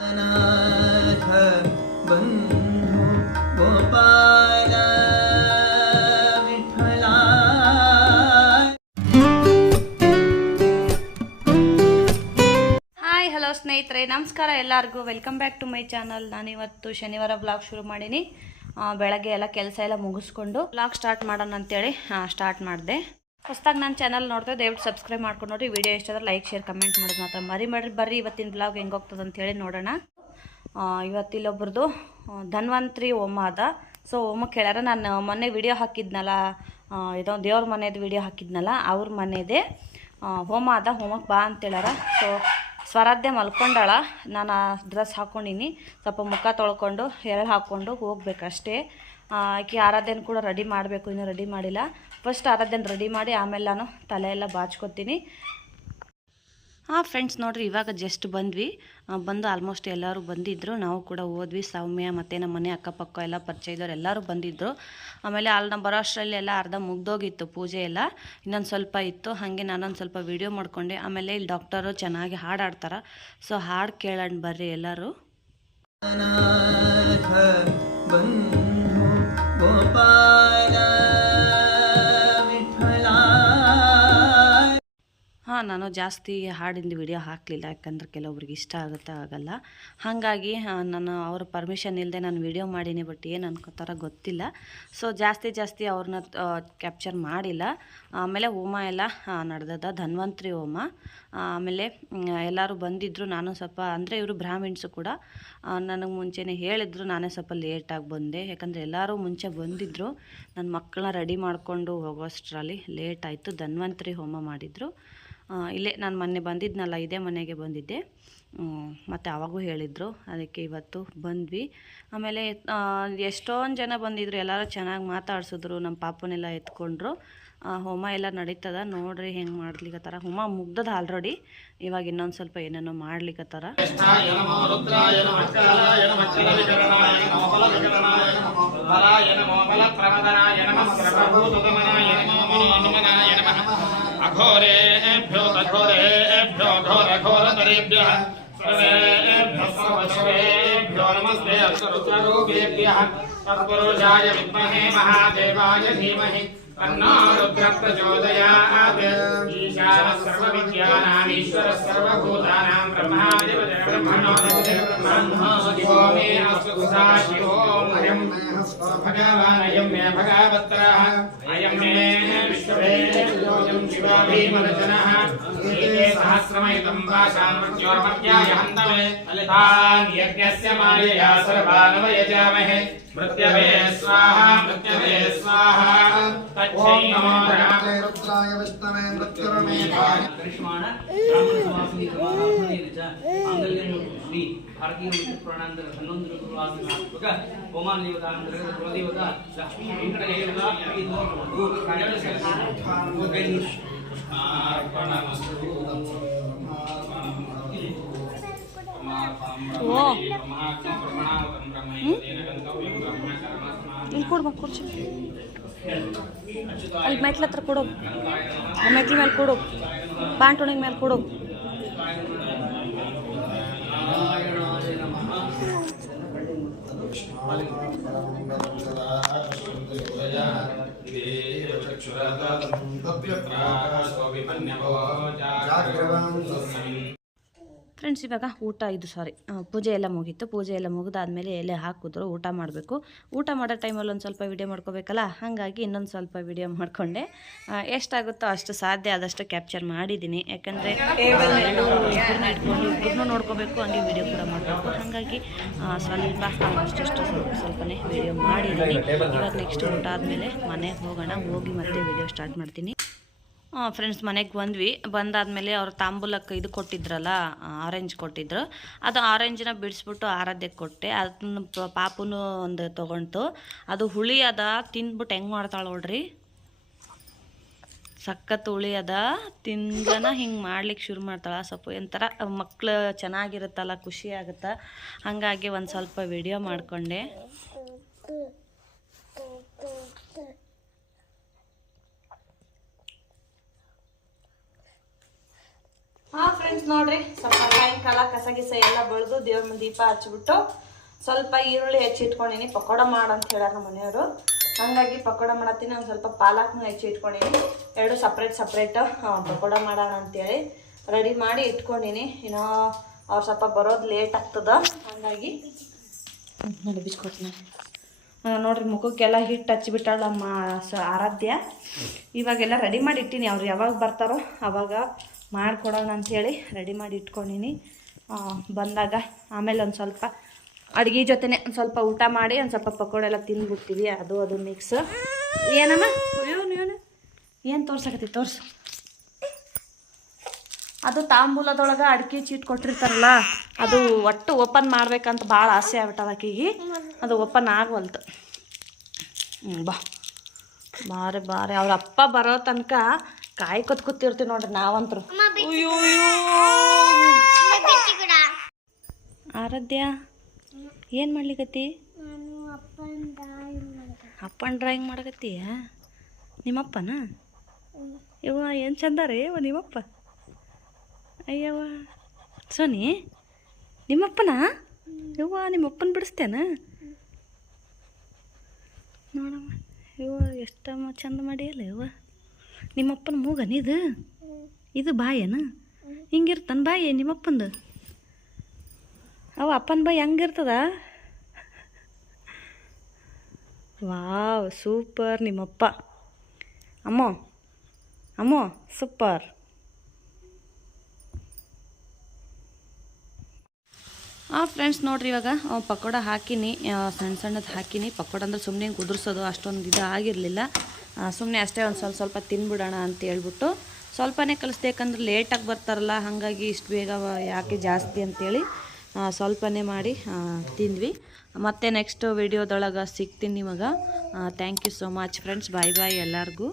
अनाथ बन्धु Gopal Vitthala hi hello ಸ್ನೇಹಿತರೆ ನಮಸ್ಕಾರ ಎಲ್ಲರಿಗೂ welcome back to my channel ನಾನಿವತ್ತು ಶನಿವಾರ ಬ್ಲಾಗ್ ಶುರು ಮಾಡೀನಿ ಆ, ಬೆಳಗ್ಗೆ ಎಲ್ಲ ಕೆಲಸ ಎಲ್ಲ ಮುಗಿಸ್ಕೊಂಡು ಬ್ಲಾಗ್ ಸ್ಟಾರ್ಟ್ ಮಾಡೋಣ ಅಂತೇಳಿ ಸ್ಟಾರ್ಟ್ ಮಾಡಿದೆ ಹೊಸ್ದಾಗಿ ನನ್ನ ಚಾನಲ್ ನೋಡಿದ್ರೆ ದಯವಿಟ್ಟು ಸಬ್ಸ್ಕ್ರೈಬ್ ಮಾಡ್ಕೊಂಡು ನೋಡಿ. ವಿಡಿಯೋ ಇಷ್ಟ ಲೈಕ್ ಶೇರ್ ಕಮೆಂಟ್ ಮಾಡೋದು ಮಾತ್ರ ಮರಿ ಮಾಡಿರಿ ಬರ್ರಿ ಇವತ್ತಿನ ಬ್ಲಾಗ್ ಹೆಂಗೆ ಹೋಗ್ತದೆ ಅಂತೇಳಿ ನೋಡೋಣ. ಇವತ್ತಿಲ್ಲೊಬ್ರದ್ದು ಧನ್ವಂತ್ರಿ ಹೋಮ ಅದ. ಸೊ ಹೋಮಕ್ಕೆ ಹೇಳ್ಯಾರ ನಾನು ಮೊನ್ನೆ ವಿಡಿಯೋ ಹಾಕಿದ್ನಲ್ಲ ಇದೊಂದು ಇದೋ ದೇವ್ರ ಮನೆಯದು ವಿಡಿಯೋ ಹಾಕಿದ್ನಲ್ಲ, ಅವ್ರ ಮನೆಯದೇ ಹೋಮ ಅದ ಹೋಮಕ್ಕೆ ಬಾ ಅಂತೇಳ್ಯಾರ ಸೊ ಸ್ವರಾಧ್ಯ ಮಲ್ಕೊಂಡಾಳ. ನಾನು ಆ ಡ್ರೆಸ್ ಹಾಕ್ಕೊಂಡಿನಿ ಸ್ವಲ್ಪ ಮುಖ ತೊಳ್ಕೊಂಡು ಎಳ್ಳು ಹಾಕ್ಕೊಂಡು ಹೋಗ್ಬೇಕಷ್ಟೇ. ಆಕೆ ಆರಾಧ್ಯನ ಕೂಡ ರೆಡಿ ಮಾಡಬೇಕು, ಇನ್ನೂ ರೆಡಿ ಮಾಡಿಲ್ಲ. ಫಸ್ಟ್ ಆರಾಧನೆ ರೆಡಿ ಮಾಡಿ ಆಮೇಲೆ ನಾನು ತಲೆಯೆಲ್ಲ ಬಾಚ್ಕೋತೀನಿ. ಬಾಚ್ಕೊತೀನಿ ಹಾಂ ಫ್ರೆಂಡ್ಸ್ ನೋಡಿರಿ ಇವಾಗ ಜಸ್ಟ್ ಬಂದ್ವಿ. ಬಂದು ಆಲ್ಮೋಸ್ಟ್ ಎಲ್ಲರೂ ಬಂದಿದ್ದರು ನಾವು ಕೂಡ ಹೋದ್ವಿ. ಸೌಮ್ಯ ಮತ್ತು ನಮ್ಮ ಮನೆ ಅಕ್ಕಪಕ್ಕ ಎಲ್ಲ ಪರಿಚಯದವ್ರು ಎಲ್ಲರೂ ಬಂದಿದ್ದರು ಆಮೇಲೆ ಅಲ್ಲಿ ನಮ್ಮ ಬರೋ ಅಷ್ಟರಲ್ಲಿ ಎಲ್ಲ ಅರ್ಧ ಮುಗ್ದೋಗಿತ್ತು ಪೂಜೆ ಎಲ್ಲ. ಇನ್ನೊಂದು ಸ್ವಲ್ಪ ಇತ್ತು. ಹಾಗೆ ನಾನೊಂದು ಸ್ವಲ್ಪ ವೀಡಿಯೋ ಮಾಡ್ಕೊಂಡೆ. ಆಮೇಲೆ ಇಲ್ಲಿ ಡಾಕ್ಟರು ಚೆನ್ನಾಗಿ ಹಾಡು ಹಾಡ್ತಾರೆ. ಸೊ ಹಾಡು ಕೇಳೋಣ ಬರ್ರಿ ಎಲ್ಲರೂ. ನಾನು ಜಾಸ್ತಿ ಹಾಡಿಂದು ವಿಡಿಯೋ ಹಾಕಲಿಲ್ಲ, ಯಾಕಂದ್ರೆ ಕೆಲವೊಬ್ರಿಗೆ ಇಷ್ಟ ಆಗುತ್ತೆ ಆಗಲ್ಲ ಹಾಗಾಗಿ ನಾನು ಅವ್ರ ಪರ್ಮಿಷನ್ ಇಲ್ಲದೆ ನಾನು ವಿಡಿಯೋ ಮಾಡೀನಿ ಬಟ್ ಏನು ಅನ್ಕೋತಾರ ಗೊತ್ತಿಲ್ಲ. ಸೊ ಜಾಸ್ತಿ ಜಾಸ್ತಿ ಅವ್ರನ್ನ ಕ್ಯಾಪ್ಚರ್ ಮಾಡಿಲ್ಲ. ಆಮೇಲೆ ಹೋಮ ಎಲ್ಲ ನಡೆದದ. ಧನ್ವಂತ್ರಿ ಹೋಮ. ಆಮೇಲೆ ಎಲ್ಲರೂ ಬಂದಿದ್ದರು ನಾನು ಸ್ವಲ್ಪ, ಅಂದರೆ ಇವರು ಬ್ರಾಹ್ಮಿಣ್ಸು ಕೂಡ ನನಗೆ ಮುಂಚೆನೇ ಹೇಳಿದ್ರು, ನಾನೇ ಸ್ವಲ್ಪ ಲೇಟಾಗಿ ಬಂದೆ. ಯಾಕಂದರೆ ಎಲ್ಲರೂ ಮುಂಚೆ ಬಂದಿದ್ದರು ನನ್ನ ಮಕ್ಕಳನ್ನ ರೆಡಿ ಮಾಡಿಕೊಂಡು ಹೋಗೋಷ್ಟರಲ್ಲಿ ಲೇಟ್ ಆಯಿತು. ಧನ್ವಂತ್ರಿ ಹೋಮ ಮಾಡಿದರು. ಇಲ್ಲೇ ನಾನು ಮೊನ್ನೆ ಬಂದಿದ್ನಲ್ಲ, ಇದೇ ಮನೆಗೆ ಬಂದಿದ್ದೆ. ಮತ್ತು ಆವಾಗೂ ಹೇಳಿದರು, ಅದಕ್ಕೆ ಇವತ್ತು ಬಂದ್ವಿ. ಆಮೇಲೆ ಎಷ್ಟೊಂದು ಜನ ಬಂದಿದ್ರು, ಎಲ್ಲರೂ ಚೆನ್ನಾಗಿ ಮಾತಾಡಿಸಿದ್ರು ನಮ್ಮ ಪಾಪನೆಲ್ಲ ಎತ್ಕೊಂಡ್ರು. ಹೋಮ ಎಲ್ಲ ನಡೀತದ, ನೋಡ್ರಿ ಹೆಂಗೆ ಮಾಡ್ಲಿಕ್ಕತ್ತಾರ ಹೋಮ ಮುಗ್ದದ ಆಲ್ರೆಡಿ ಇವಾಗ ಇನ್ನೊಂದು ಸ್ವಲ್ಪ ಏನೇನೋ ಮಾಡ್ಲಿಕ್ಕತ್ತಾರ ಜ್ಯೇಷ್ಠಾಯ घोरेभ्यो घोरेभ्यो घोर घोरतरेभ्यः सर्वेभ्यः सर्वश्रेभ्यो नमस्ते। अक्षरुद्ररूपेभ्यः। तत्पुरुषाय विद्महे महादेवाय धीमहि। तन्नो रुद्रप्रचोदयात् ईशानः सर्वविद्यानामीश्वरः सर्वभूतानां ब्रह्मादिवज ब्रह्मणोदिवज ब्रह्मणो दिवो मे अस्तु शिवो हयं भगवानयं मे भगवत्रः अयं मे विश्वभे शिवा भीमरचनः एते सहस्रमयितं पाशान्मत्योर्मत्यायहन्तमे तान् यज्ञस्य मायया सर्वानवयजामहे। मृत्यवे स्वाहा मृत्यवे स्वाहा। ॐ नमो रुद्राय विष्णवे मृत्युर्मे कृष्माण ब्राह्मणसमासनि कर्माणि च आङ्गल्यं श्री ಭಾರತೀಯ ಪುರಾಣ ಪುರಾಣಾಂತರ ಹನ್ನೊಂದು ಋತುವಾಸಿನಾತ್ಮಕ ಹೋಮಾನ ದೇವತಾಂತರ್ಗತ ಕುಲದೇವತ ಲಕ್ಷ್ಮೀ. ಇಲ್ಲಿ ಅಲ್ಲಿ ಮೆಟ್ಲ ಹತ್ರ ಕೊಡು. ಮೆಟ್ಲ ಮೇಲೆ ಕೊಡು. ಬಾಂಟೋಣಿಗೆ ಮೇಲೆ ಕೊಡು. चक्षुराता तप्य प्राकाशो विपन्यभो जाग्रवान् सत्सङ्गम् ಫ್ರೆಂಡ್ಸ್ ಇವಾಗ ಊಟ ಇದು ಸಾರಿ ಪೂಜೆ ಎಲ್ಲ ಮುಗೀತು. ಪೂಜೆ ಎಲ್ಲ ಮುಗಿದಾದ್ಮೇಲೆ ಎಲೆ ಹಾಕಿದ್ರು, ಊಟ ಮಾಡಬೇಕು. ಊಟ ಮಾಡೋ ಟೈಮಲ್ಲಿ ಒಂದು ಸ್ವಲ್ಪ ವಿಡಿಯೋ ಮಾಡ್ಕೋಬೇಕಲ್ಲ? ಹಾಗಾಗಿ ಇನ್ನೊಂದು ಸ್ವಲ್ಪ ವಿಡಿಯೋ ಮಾಡಿಕೊಂಡೆ. ಎಷ್ಟಾಗುತ್ತೋ ಅಷ್ಟು ಸಾಧ್ಯ ಆದಷ್ಟು ಕ್ಯಾಪ್ಚರ್ ಮಾಡಿದ್ದೀನಿ. ಯಾಕಂದರೆ ಇಬ್ಬರನ್ನ ಇಟ್ಕೊಂಡು ನೋಡ್ಕೋಬೇಕು, ಹಂಗೆ ವಿಡಿಯೋ ಕೂಡ ಮಾಡಬೇಕು. ಹಾಗಾಗಿ ಸ್ವಲ್ಪ ಅಷ್ಟೆಷ್ಟು ಸ್ವಲ್ಪ ಸ್ವಲ್ಪನೇ ವಿಡಿಯೋ ಮಾಡಿದ್ದೀನಿ. ಇವಾಗ ನೆಕ್ಸ್ಟ್ ಊಟ ಆದಮೇಲೆ ಮನೆಗೆ ಹೋಗೋಣ. ಹೋಗಿ ಮತ್ತೆ ವಿಡಿಯೋ ಸ್ಟಾರ್ಟ್ ಮಾಡ್ತೀನಿ. ಫ್ರೆಂಡ್ಸ್ ಮನೆಗೆ ಬಂದ್ವಿ. ಬಂದಾದ್ಮೇಲೆ ಅವ್ರು ತಾಂಬೂಲಕ್ಕೆ ಇದು ಕೊಟ್ಟಿದ್ರಲ್ಲ ಆರೆಂಜ್ ಕೊಟ್ಟಿದ್ರು. ಅದು ಆರೆಂಜನ್ನ ಬಿಡಿಸ್ಬಿಟ್ಟು ಆರಾಧ್ಯಕ್ಕೆ ಕೊಟ್ಟೆ. ಅದನ್ನ ಪಾಪುನು ಒಂದು ತೊಗೊಳ್ತು ಅದು ಹುಳಿ ಅದ ತಿಂದ್ಬಿಟ್ಟು ಹೆಂಗೆ ಮಾಡ್ತಾಳೆ ನೋಡ್ರಿ? ಸಖತ್ ಹುಳಿ ಅದ ತಿಂದನ ಹಿಂಗೆ ಮಾಡ್ಲಿಕ್ಕೆ ಶುರು ಮಾಡ್ತಾಳೆ ಸ್ವಲ್ಪ ಒಂಥರ ಮಕ್ಳು ಚೆನ್ನಾಗಿರುತ್ತಲ್ಲ, ಖುಷಿ ಆಗುತ್ತೆ? ಹಾಗಾಗಿ ಒಂದು ಸ್ವಲ್ಪ ವಿಡಿಯೋ ಮಾಡಿಕೊಂಡೆ ಹಾಂ ಫ್ರೆಂಡ್ಸ್ ನೋಡ್ರಿ, ಸ್ವಲ್ಪ ಸಾಯಂಕಾಲ ಕಸ ಗಿಸ ಎಲ್ಲ ಬೆಳೆದು ದೇವ್ರ ಮುಂದೆ ದೀಪ ಹಚ್ಬಿಟ್ಟು ಸ್ವಲ್ಪ ಈರುಳ್ಳಿ ಹೆಚ್ಚಿಟ್ಕೊಂಡಿನಿ ಪಕೋಡ ಮಾಡು ಅಂತ ಹೇಳಾರ ನಮ್ಮ ಮನೆಯವರು. ಹಂಗಾಗಿ ಪಕೋಡ ಮಾಡತ್ತೀನಿ. ಒಂದು ಸ್ವಲ್ಪ ಪಾಲಕ್ನ ಹೆಚ್ಚಿ ಇಟ್ಕೊಂಡಿನಿ. ಎರಡು ಸಪ್ರೇಟ್ ಸಪ್ರೇಟ್ ಪಕೋಡ ಮಾಡೋಣ ಅಂತೇಳಿ ರೆಡಿ ಮಾಡಿ ಇಟ್ಕೊಂಡಿನಿ. ಇನ್ನೂ ಅವ್ರು ಸ್ವಲ್ಪ ಬರೋದು ಲೇಟ್ ಆಗ್ತದ. ಹಂಗಾಗಿ ನೋಡಿ, ಬಿಚ್ಕೊಡ್ತೀನಿ. ನೋಡ್ರಿ, ಮುಖಕ್ಕೆಲ್ಲ ಹಿಟ್ಟು ಹಚ್ಚಿಬಿಟ್ಟಾಳ ನಮ್ಮ ಸ ಆರಾಧ್ಯ. ಇವಾಗೆಲ್ಲ ರೆಡಿ ಮಾಡಿ ಇಟ್ಟೀನಿ. ಅವ್ರು ಯಾವಾಗ ಬರ್ತಾರೋ ಅವಾಗ ಮಾಡಿಕೊಡೋಣ ಅಂಥೇಳಿ ರೆಡಿ ಮಾಡಿ ಇಟ್ಕೊಂಡಿನಿ. ಬಂದಾಗ ಆಮೇಲೆ ಒಂದು ಸ್ವಲ್ಪ ಅಡುಗೆ ಜೊತೆನೆ ಒಂದು ಸ್ವಲ್ಪ ಊಟ ಮಾಡಿ ಒಂದು ಸ್ವಲ್ಪ ಪಕೋಡೆ ಎಲ್ಲ ತಿಂದ್ಬಿಡ್ತೀವಿ ಅದು ಅದು ಮಿಕ್ಸ್ ಏನಮ್ಮ? ಏನು ತೋರ್ಸಕತ್ತಿ? ತೋರ್ಸು. ಅದು ತಾಂಬೂಲದೊಳಗೆ ಅಡಿಕೆ ಚೀಟ್ ಕೊಟ್ಟಿರ್ತಾರಲ್ಲ ಅದು ಒಟ್ಟು ಓಪನ್ ಮಾಡ್ಬೇಕಂತ ಭಾಳ ಆಸೆ ಆಗ್ಬಿಟ್ಟದ ಆಕಿಗೆ. ಅದು ಓಪನ್ ಆಗವಲ್ತು. ಬಾ. ಬಾರೆ ಬಾರೆ. ಅವ್ರ ಅಪ್ಪ ಬರೋ ತನಕ ಕಾಯಿ ಕತ್ ಕೂತಿರ್ತೀವಿ ನೋಡ್ರಿ ನಾವಂತರು. ಅಯ್ಯೋ ಆರಾಧ್ಯ ಏನು ಮಾಡ್ಲಿಕತ್ತಿ? ಅಪ್ಪನ ಡ್ರಾಯಿಂಗ್ ಮಾಡಕತ್ತೀಯ? ನಿಮ್ಮಪ್ಪನ? ಇವ ಏನು ಚಂದ ರೀ ಇವ ನಿಮ್ಮಪ್ಪ? ಅಯ್ಯವ ಸೋನಿ ನಿಮ್ಮಪ್ಪನ? ಯವ್ವ ನಿಮ್ಮಪ್ಪನ ಬಿಡಿಸ್ತೇನ? ನೋಡಮ್ಮ ಇವ ಎಷ್ಟಮ್ಮ ಚಂದ ಮಾಡಿಯಲ್ಲ ಯವ್ವ. ನಿಮ್ಮಪ್ಪನ ಮೂಗನ ಇದು? ಇದು ಬಾಯನ? ಹಿಂಗಿರ್ತಾನೆ ಬಾಯಿ ನಿಮ್ಮಪ್ಪಂದು? ಅವ ಅಪ್ಪನ ಬಾಯಿ ಹಂಗಿರ್ತದ? ವಾವ್ ಸೂಪರ್ ನಿಮ್ಮಪ್ಪ. ಅಮ್ಮೋ ಅಮ್ಮೋ ಸೂಪರ್. ಹಾಂ ಫ್ರೆಂಡ್ಸ್ ನೋಡ್ರಿ ಇವಾಗ ಪಕೋಡ ಹಾಕಿನಿ ಆ, ಸಣ್ಣ ಸಣ್ಣದು ಹಾಕಿನಿ. ಪಕೋಡ ಅಂದ್ರೆ ಸುಮ್ಮನೆ ಕುದುರ್ಸೋದು ಅಷ್ಟೊಂದು ಇದು ಆಗಿರಲಿಲ್ಲ. ಸುಮ್ಮನೆ ಅಷ್ಟೇ ಒಂದು ಸ್ವಲ್ಪ ಸ್ವಲ್ಪ ತಿನ್ಬಿಡೋಣ ಅಂತ ಹೇಳ್ಬಿಟ್ಟು ಸ್ವಲ್ಪನೇ ಕಲಿಸ್ಬೇಕಂದ್ರೆ ಲೇಟಾಗಿ ಬರ್ತಾರಲ್ಲ, ಹಾಗಾಗಿ ಇಷ್ಟು ಬೇಗ ಯಾಕೆ ಜಾಸ್ತಿ ಅಂತೇಳಿ ಸ್ವಲ್ಪನೇ ಮಾಡಿ ತಿಂದ್ವಿ. ಮತ್ತೆ ನೆಕ್ಸ್ಟ್ ವಿಡಿಯೋದೊಳಗೆ ಸಿಗ್ತೀನಿ ನಿಮಗೆ thank you so much friends bye bye ಎಲ್ಲರಿಗೂ.